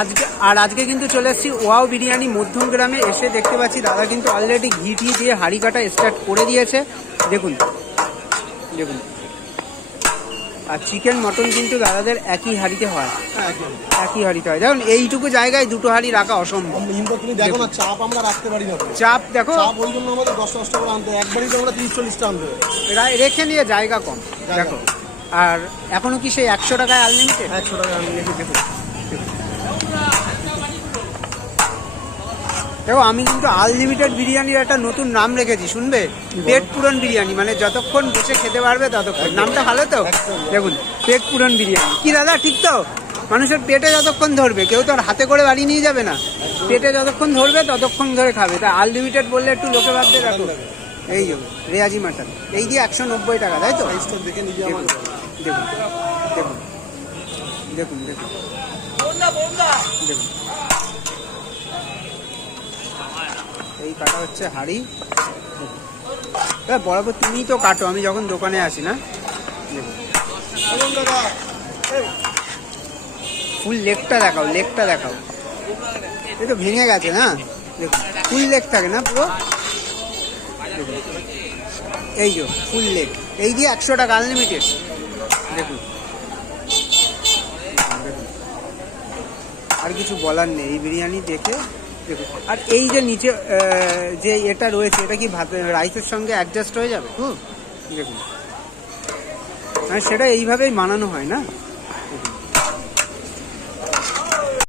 আজকে আর আজকে কিন্তু চলে এসেছি ওয়াও বিরিয়ানি মধ্যম গ্রামে এসে দেখতে পাচ্ছি দাদা কিন্তু অলরেডি ঘি টি দিয়ে হাঁড়ি কাটা স্টার্ট করে দিয়েছে। দেখুন। দেখুন। আর চিকেন মটন কিন্তু দাদাদের একই হাঁড়িতে হয়। একই হাঁড়িতে হয়। দেখুন এইটুকু জায়গায় দুটো হাঁড়ি রাখা অসম্ভব। তুমি দেখো না চাপ আমরা রাখতে পারি না। চাপ দেখো। চাপ ওই জন্য আমাদের দশটা করে আনতে একবারই তো আমরা তিরিশ চল্লিশটা আনতে। রেখে নিয়ে জায়গা কম। দেখো। আর এখনও কি সেই একশো টাকায় আনলিমিটেড একশো টাকা আনলে দেখুন। দেখো আমি কিন্তু আনলিমিটেড বিরিয়ানির একটা নতুন নাম রেখেছি শুনবে? পেট পূরণ বিরিয়ানি মানে যতক্ষণ বসে খেতে পারবে ততক্ষণ। নামটা ভালো তো? দেখুন পেট পূরণ বিরিয়ানি। কি দাদা ঠিক তো? মানুষের পেটে যতক্ষণ ধরবে কেউ তো আর হাতে করে বাড়ি নিয়ে যাবে না। পেটে যতক্ষণ ধরবে ততক্ষণ ধরে খাবে। তা আনলিমিটেড বললে একটু লোকে ভাববে দেখো। এই যে রেয়াজি মাটন। এই দিয়ে একশো নব্বই টাকা তাই তো? দেখুন দেখুন দেখুন দেখুন দেখুন। এই কাটা হচ্ছে হাড়ি। বরাবর তুমি তো কাটো, আমি যখন দোকানে আসি, না ফুল লেকটা দেখাও লেকটা দেখাও এই তো ভেঙে গেছে, না দেখুন, ফুল লেক থাকে, না পুরো এই যে ফুল লেক, এই দিয়ে একশো টাকা আনলিমিটেড দেখুন। আর কিছু বলার নেই, এই বিরিয়ানি দেখে আর এই যে নিচে যে এটা রয়েছে, এটা কি ভাত, রাইসের সঙ্গে অ্যাডজাস্ট হয়ে যাবে? হুম। দেখুন। মানে সেটা এইভাবেই মানানো হয় না?